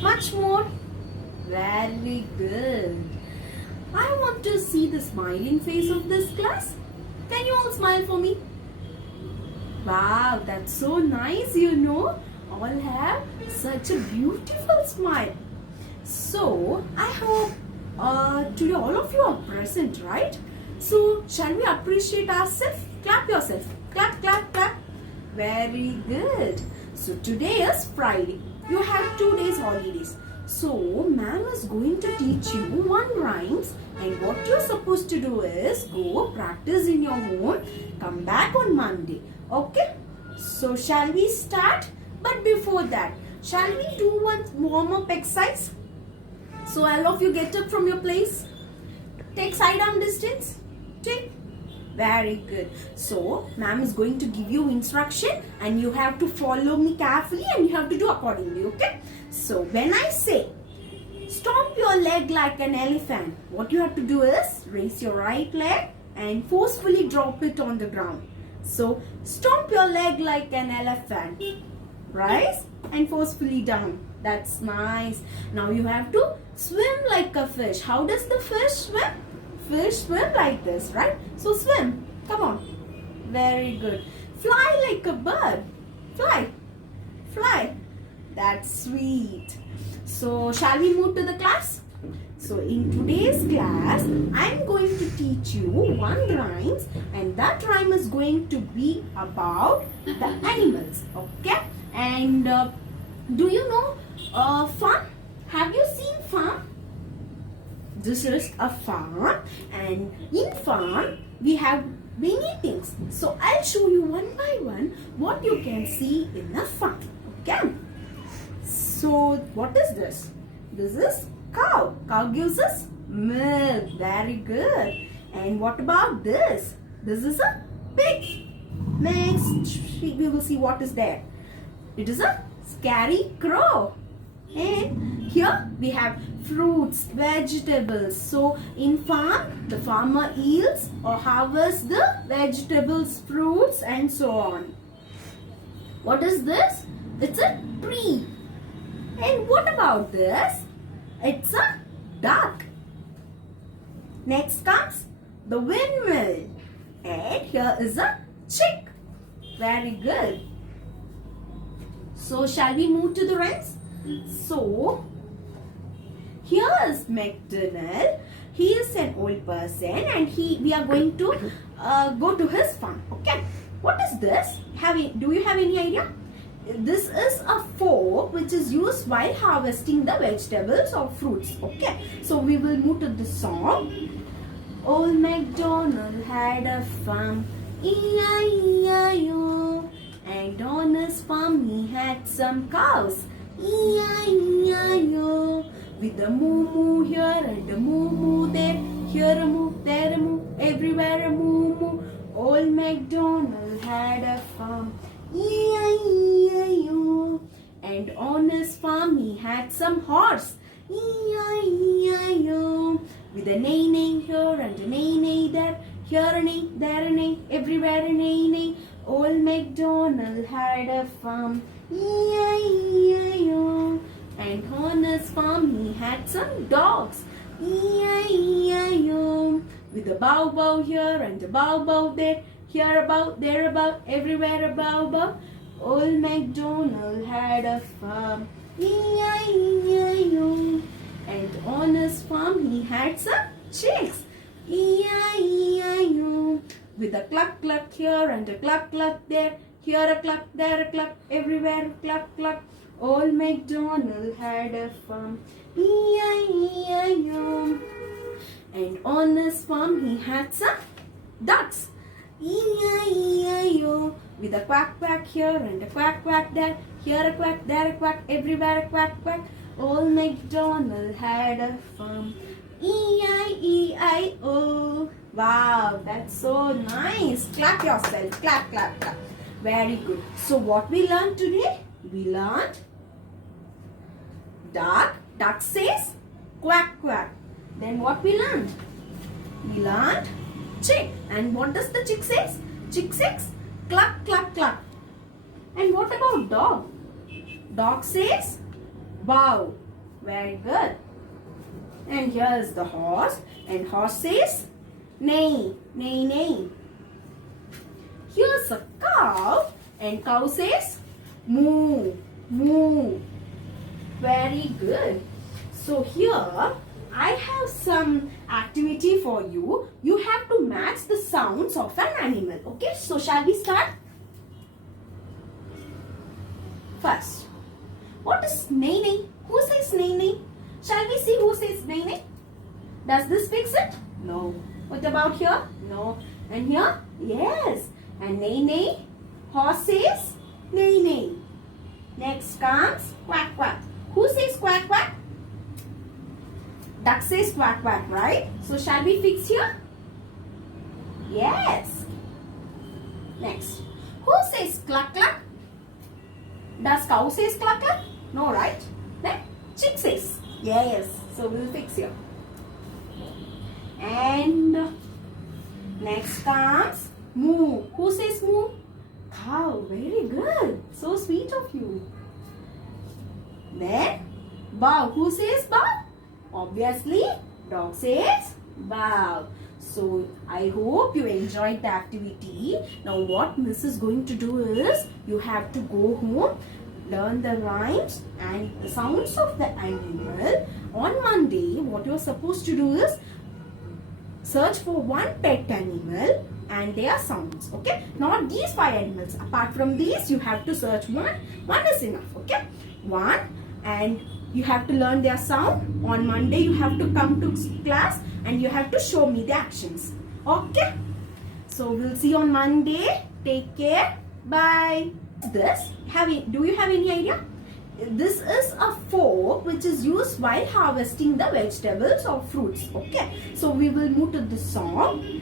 much more. Very good. I want to see the smiling face of this class. Can you all smile for me? Wow, that's so nice, you know. All have such a beautiful smile. So, I hope today all of you are present, right? So, shall we appreciate ourselves? Clap yourself. Clap, clap, clap. Very good. So, today is Friday. You have 2 days holidays. So, ma'am is going to teach you one rhymes, and what you're supposed to do is go practice in your home, come back on Monday. Okay? So, shall we start? But before that, shall we do one warm-up exercise? So, all of you get up from your place. Take side arm distance. Take. Very good. So, ma'am is going to give you instruction and you have to follow me carefully and you have to do accordingly. Okay? So, when I say, stomp your leg like an elephant, what you have to do is raise your right leg and forcefully drop it on the ground. So, stomp your leg like an elephant. Rise and forcefully down. That's nice. Now you have to swim like a fish. How does the fish swim? Fish swim like this, right? So swim. Come on. Very good. Fly like a bird. Fly. Fly. That's sweet. So shall we move to the class? So in today's class, I'm going to teach you one rhymes, and that rhyme is going to be about the animals. Okay? And do you know farm? Have you seen farm? This is a farm, and in farm we have many things. So I'll show you one by one what you can see in a farm. Okay? So what is this? This is cow. Cow gives us milk. Very good. And what about this? This is a pig. Next we will see what is there. It is a scary crow. And here we have fruits, vegetables. So in farm, the farmer yields or harvests the vegetables, fruits and so on. What is this? It's a tree. And what about this? It's a duck. Next comes the windmill. And here is a chick. Very good. So shall we move to the rhymes? So here is MacDonald. He is an old person and we are going to go to his farm. Okay. What is this? Do you have any idea? This is a fork which is used while harvesting the vegetables or fruits. Okay. So we will move to the song. Old MacDonald had a farm. E-I-E-I-O. And on his farm he had some cows. E-I-E-I-O. With a moo-moo here and a moo-moo there. Here a moo, there a moo, everywhere a moo-moo. Old MacDonald had a farm. E-I-E-I-O. And on his farm he had some horse. E-I-E-I-O. With a neigh-neigh here and a neigh-neigh there. Here a neigh, there a neigh, everywhere a neigh-neigh. Old MacDonald had a farm. E-I-E-I-O. And on his farm he had some dogs. E-I-E-I-O. With a bow-bow here and a bow-bow there. Here about, there about, everywhere a bow-bow. Old MacDonald had a farm. E-I-E-I-O. And on his farm he had some chicks. E-I-E-I-O. With a cluck cluck here and a cluck cluck there. Here a cluck, there a cluck, everywhere a cluck cluck. Old MacDonald had a farm. E-I-E-I-O. And on his farm he had some ducks. E-I-E-I-O. With a quack quack here and a quack quack there. Here a quack, there a quack, everywhere a quack quack. Old MacDonald had a farm. E-I-E-I-O. Wow, that's so nice. Clap yourself. Clap, clap, clap. Very good. So what we learned today? We learned duck. Duck says quack, quack. Then what we learned? We learned chick. And what does the chick says? Chick says cluck, cluck, cluck. And what about dog? Dog says Bow. Very good. And here's the horse. And horse says neigh, neigh, neigh. Here's a cow. And cow says moo, moo. Very good. So here I have some activity for you. You have to match the sounds of an animal. Okay, so shall we start? First, what is neigh, neigh? Who says neigh, neigh? Shall we see who says neigh, neigh? Does this fix it? No. What about here? No. And here? Yes. And neigh, neigh. Horse says neigh, neigh. Next comes quack, quack. Who says quack, quack? Duck says quack, quack, right? So shall we fix here? Yes. Next. Who says cluck, cluck? Does cow says cluck, cluck? No, right? Then chick says. Yes. So we'll fix here. And next comes moo. Who says moo? Cow. Very good. So sweet of you. Then bow. Who says bow? Obviously, dog says bow. So, I hope you enjoyed the activity. Now, what Miss is going to do is, you have to go home, learn the rhymes and the sounds of the animal. On Monday, what you're supposed to do is, search for one pet animal and their sounds. Okay? Not these 5 animals. Apart from these, you have to search one. One is enough. Okay? One, and you have to learn their sound. On Monday, you have to come to class and you have to show me the actions. Okay? So, we'll see you on Monday. Take care. Bye. Do you have any idea? This is a fork which is used while harvesting the vegetables or fruits. Okay? So, we will move to the song.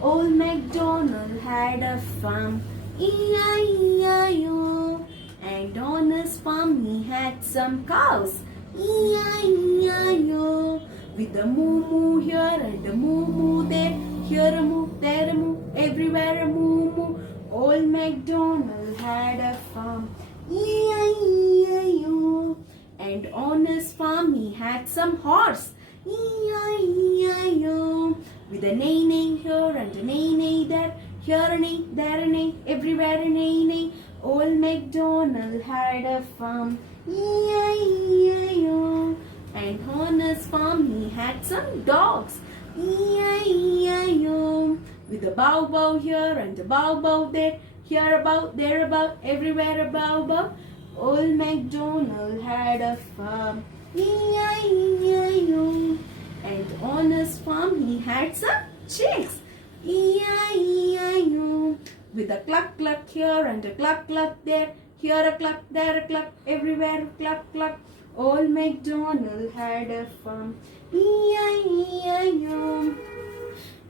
Old MacDonald had a farm. E-I-E-I-O. And on his farm he had some cows. E-I-E-I-O. With a moo-moo here and a moo-moo there. Here a moo, there a moo, everywhere a moo-moo. Old MacDonald had a farm. E-I-E-I-O. And on his farm he had some horse. E-I-E-I-O. With a neigh-neigh here and a neigh-neigh there. Here a neigh, there a neigh, everywhere a neigh-neigh. Old MacDonald had a farm. E-I-E-I-O. And on his farm he had some dogs. E-I-E-I-O. With a bow bow here and a bow bow there. Here about, there about, everywhere a bow bow. Old MacDonald had a farm. E-I-E-I-O. And on his farm he had some chicks. E-I-E-I-O. With a cluck cluck here and a cluck cluck there. Here a cluck, there a cluck, everywhere a cluck cluck. Old MacDonald had a farm. E-I-E-I-O.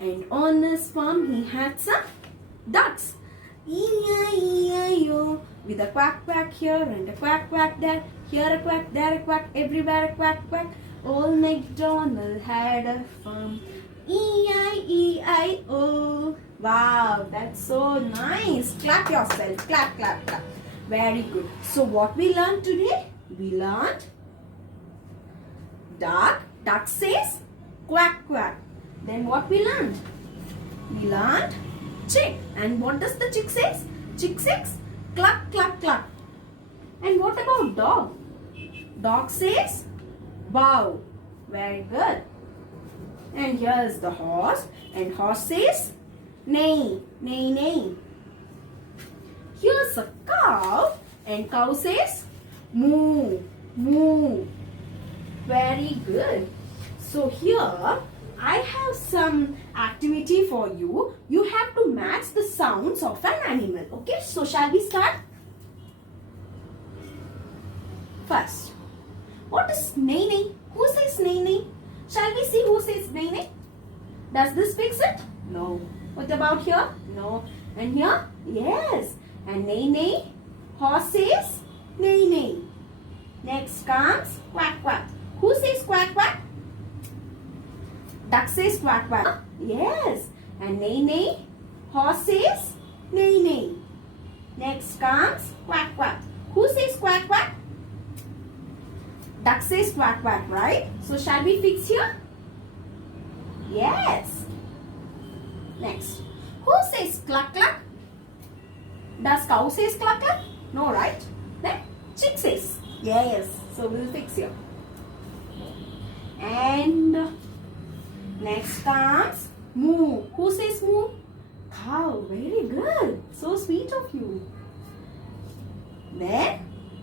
And on his farm he had some ducks. E-I-E-I-O. With a quack quack here and a quack quack there. Here a quack, there a quack, everywhere a quack quack. Old MacDonald had a farm. E-I-E-I-O. Wow, that's so nice. Clap yourself. Clap, clap, clap. Very good. So what we learned today? We learned duck. Duck says quack, quack. Then what we learned? We learned chick. And what does the chick says? Chick says cluck, cluck, cluck. And what about dog? Dog says bow. Very good. And here's the horse. And horse says neigh, neigh, neigh. Here's a cow. And cow says moo, moo. Very good. So here I have some activity for you. You have to match the sounds of an animal. Okay, so shall we start? First, what is neigh, neigh? Who says neigh, neigh? Shall we see who says neigh, neigh? Does this fix it? No. What about here? No. And here? Yes. And neigh, neigh. Horse says neigh, neigh. Next comes quack, quack. Who says quack, quack? Duck says quack, quack. Yes. And neigh, neigh. Horse says neigh, neigh. Next comes quack, quack. Who says quack, quack? Duck says quack quack, right? So shall we fix here? Yes. Next. Who says cluck cluck? Does cow says cluck cluck? No, right? Then chick says. Yes. So we'll fix here. And next comes moo. Who says moo? Cow. Very good. So sweet of you. Then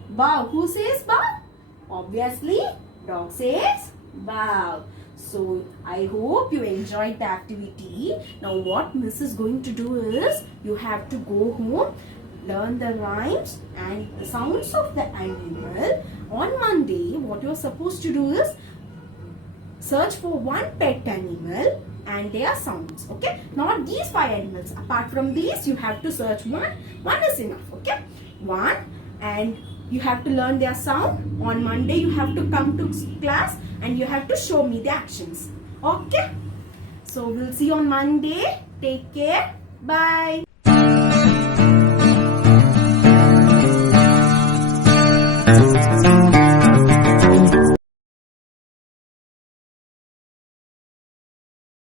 bow. Who says bow? Obviously, dog says bow. So, I hope you enjoyed the activity. Now, what Miss is going to do is, you have to go home, learn the rhymes and the sounds of the animal. On Monday, what you are supposed to do is, search for one pet animal and their sounds. Okay? Not these 5 animals. Apart from these, you have to search one. One is enough. Okay? One, and you have to learn their sound. On Monday, you have to come to class and you have to show me the actions. Okay? So, we'll see you on Monday. Take care. Bye.